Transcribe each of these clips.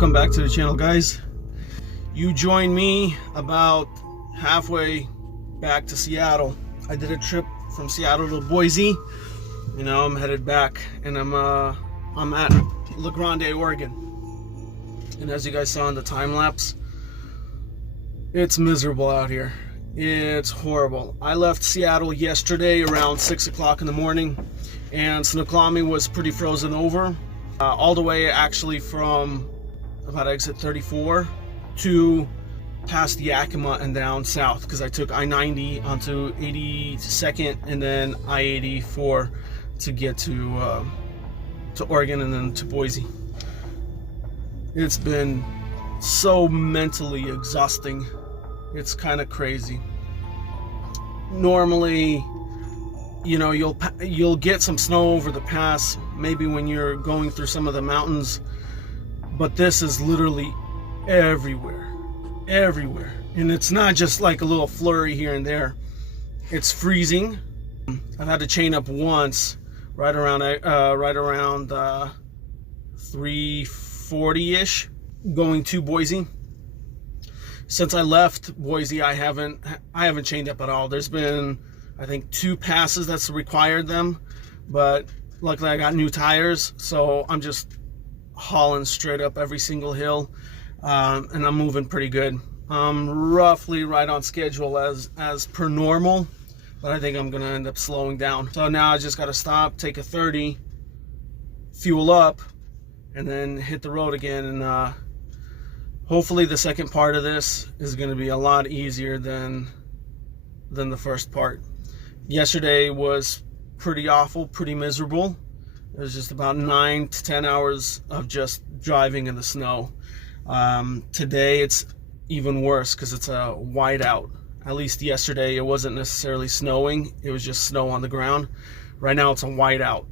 Welcome back to the channel, guys. You joined me about halfway back to Seattle. I did a trip from Seattle to Boise. You know, I'm headed back, and I'm at La Grande, Oregon. And as you guys saw in the time lapse, it's miserable out here. It's horrible. I left Seattle yesterday around 6 o'clock in the morning, and Snoqualmie was pretty frozen over. All the way actually from about exit 34 to past Yakima and down south, because I took I-90 onto 82nd and then I-84 to get to Oregon and then to Boise. It's been so mentally exhausting. It's kind of crazy. Normally, you know, you'll get some snow over the pass, maybe when you're going through some of the mountains, but this is literally everywhere, and it's not just like a little flurry here and there. It's freezing. I've had to chain up once, right around 3:40ish, going to Boise. Since I left Boise, I haven't chained up at all. There's been, I think, 2 passes that's required them, but luckily I got new tires, so I'm just hauling straight up every single hill, and I'm moving pretty good. I'm roughly right on schedule as per normal, but I think I'm gonna end up slowing down. So now I just gotta stop, take a 30, fuel up, and then hit the road again. And hopefully the second part of this is gonna be a lot easier than the first part. Yesterday was pretty awful, pretty miserable. It was just about 9 to 10 hours of just driving in the snow. Today it's even worse because it's a whiteout. At least yesterday it wasn't necessarily snowing, it was just snow on the ground. Right now it's a whiteout,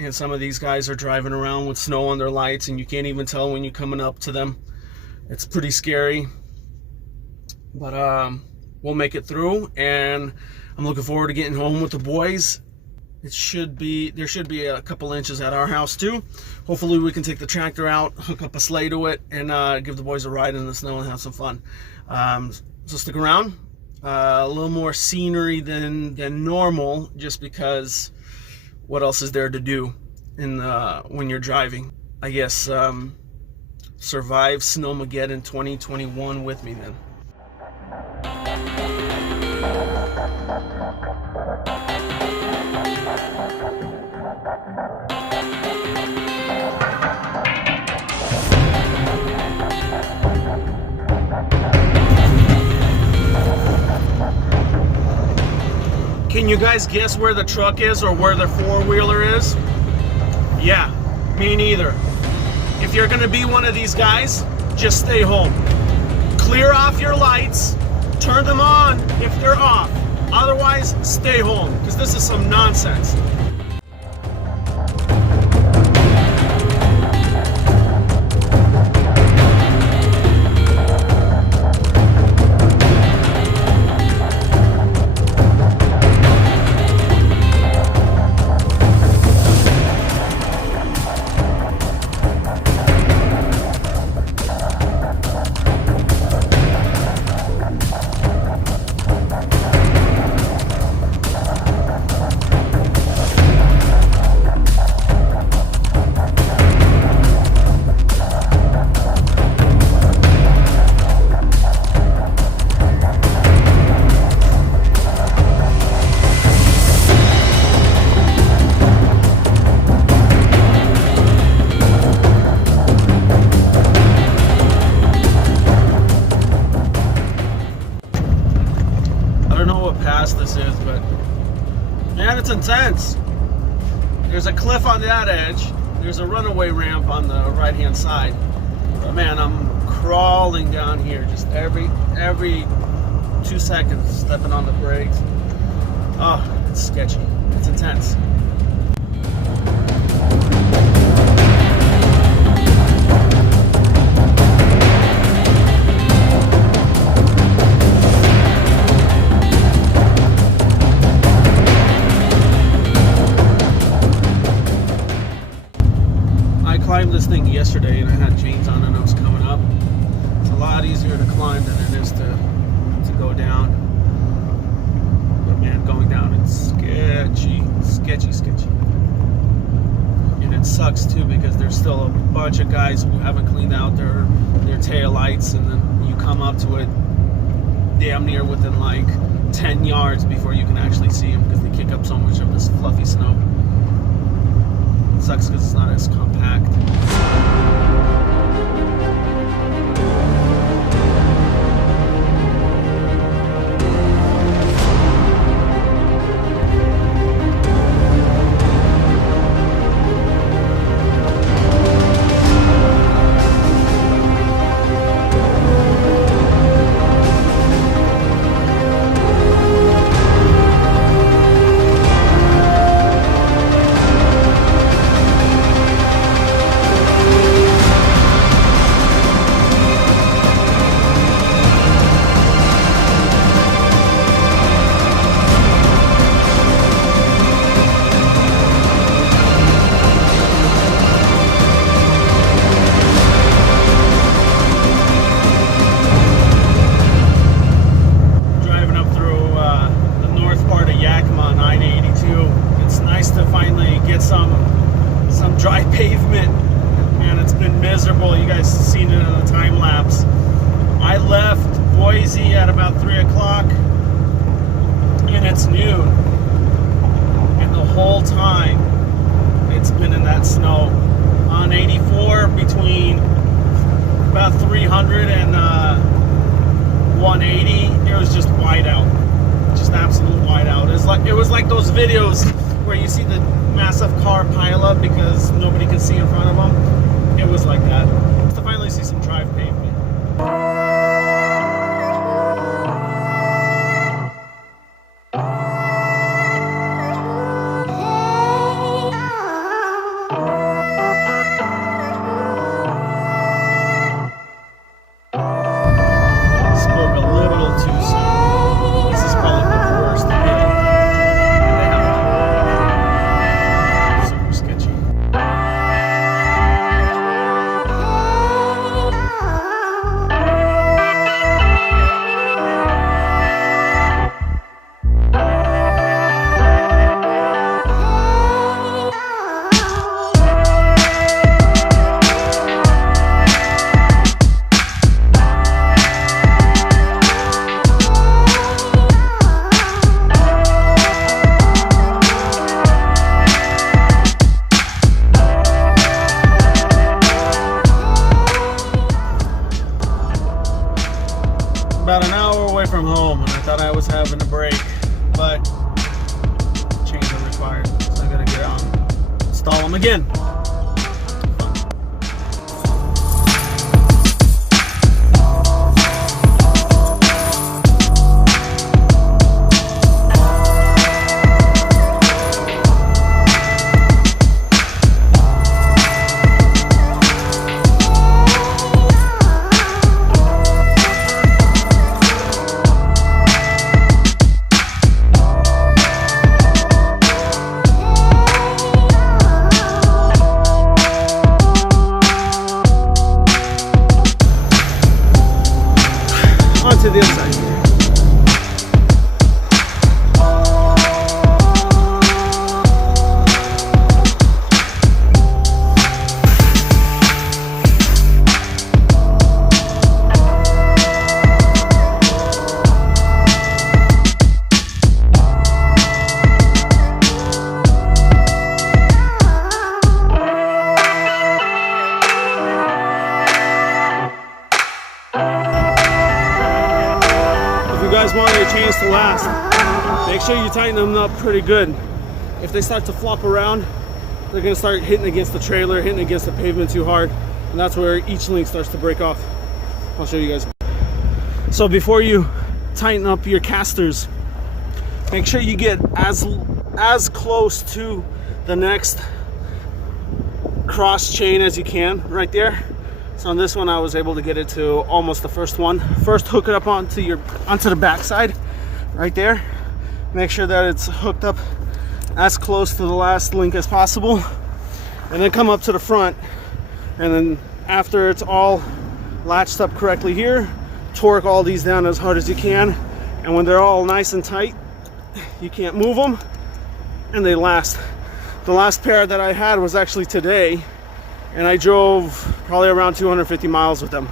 and some of these guys are driving around with snow on their lights, and you can't even tell when you're coming up to them. It's pretty scary, but we'll make it through, and I'm looking forward to getting home with the boys. There should be a couple inches at our house too. Hopefully we can take the tractor out, hook up a sleigh to it, and give the boys a ride in the snow and have some fun. So stick around. A little more scenery than normal, just because what else is there to do when you're driving? I guess survive SNOWMAGEDDON 2021 with me then. Can you guys guess where the truck is or where the four-wheeler is? Yeah, me neither. If you're gonna be one of these guys, just stay home. Clear off your lights, turn them on if they're off. Otherwise, stay home, because this is some nonsense. This is, but man, it's intense. There's a cliff on that edge, there's a runaway ramp on the right hand side, but man, I'm crawling down here just every 2 seconds, stepping on the brakes. Oh, it's sketcy, it's intense. I climbed this thing yesterday and I had chains on and I was coming up. It's a lot easier to climb than it is to go down. But man, going down it's sketchy. And it sucks too because there's still a bunch of guys who haven't cleaned out their tail lights, and then you come up to it damn near within like 10 yards before you can actually see them because they kick up so much of this fluffy snow. It sucks because it's not as compact. Some dry pavement, and it's been miserable. You guys have seen it in the time lapse. I left Boise at about 3 o'clock and it's noon, and the whole time it's been in that snow. On 84 between about 300 and 180, it was just wide out, just absolute wide out. It was like those videos where you see the massive car pile up because nobody can see in front of them. It was like that. To finally see some drive pavement. Spoke a little too soon. This is probably the worst hit. About an hour away from home, and I thought I was having a break, but chains are required, so I gotta get on, install them again. To the other side. If you guys want your chains to last, make sure you tighten them up pretty good. If they start to flop around, they're going to start hitting against the trailer, hitting against the pavement too hard, and that's where each link starts to break off. I'll show you guys. So before you tighten up your casters, make sure you get as close to the next cross chain as you can right there. So on this one, I was able to get it to almost the first one. First, hook it up onto the back side right there. Make sure that it's hooked up as close to the last link as possible. and then come up to the front, and then after it's all latched up correctly here, torque all these down as hard as you can, and when they're all nice and tight, you can't move them, and they last. The last pair that I had was actually today, and I drove probably around 250 miles with them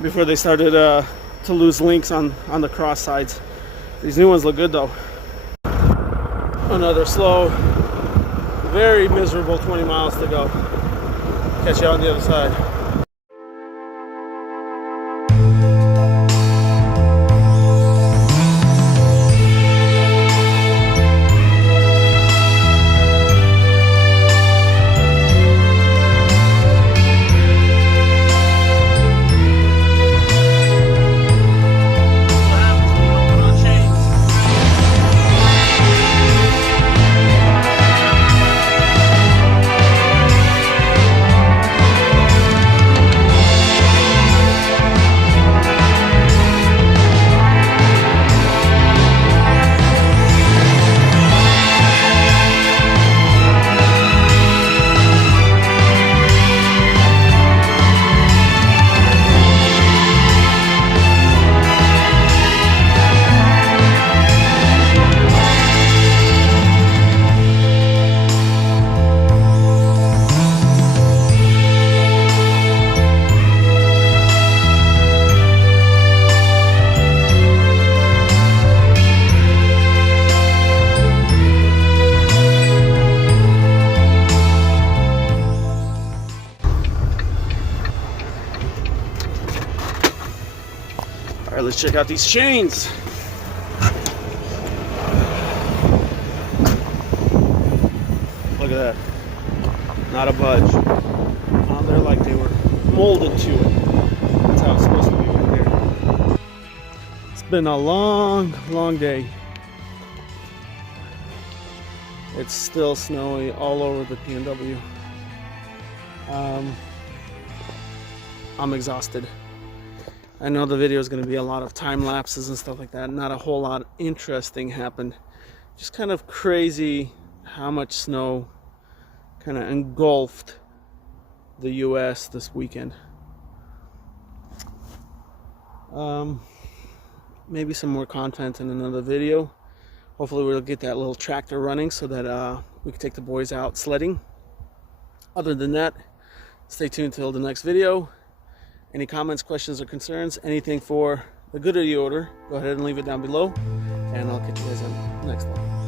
before they started to lose links on the cross sides. These new ones look good though. Another slow, very miserable 20 miles to go. Catch you on the other side. All right, let's check out these chains. Look at that. Not a budge. They're like they were molded to it. That's how it's supposed to be right here. It's been a long, long day. It's still snowy all over the PNW. I'm exhausted. I know the video is going to be a lot of time lapses and stuff like that. Not a whole lot interesting happened. Just kind of crazy how much snow kind of engulfed the US this weekend. Maybe some more content in another video. Hopefully we'll get that little tractor running so that we can take the boys out sledding. Other than that, stay tuned till the next video. Any comments, questions, or concerns, anything for the good of the order, go ahead and leave it down below, and I'll catch you guys on the next one.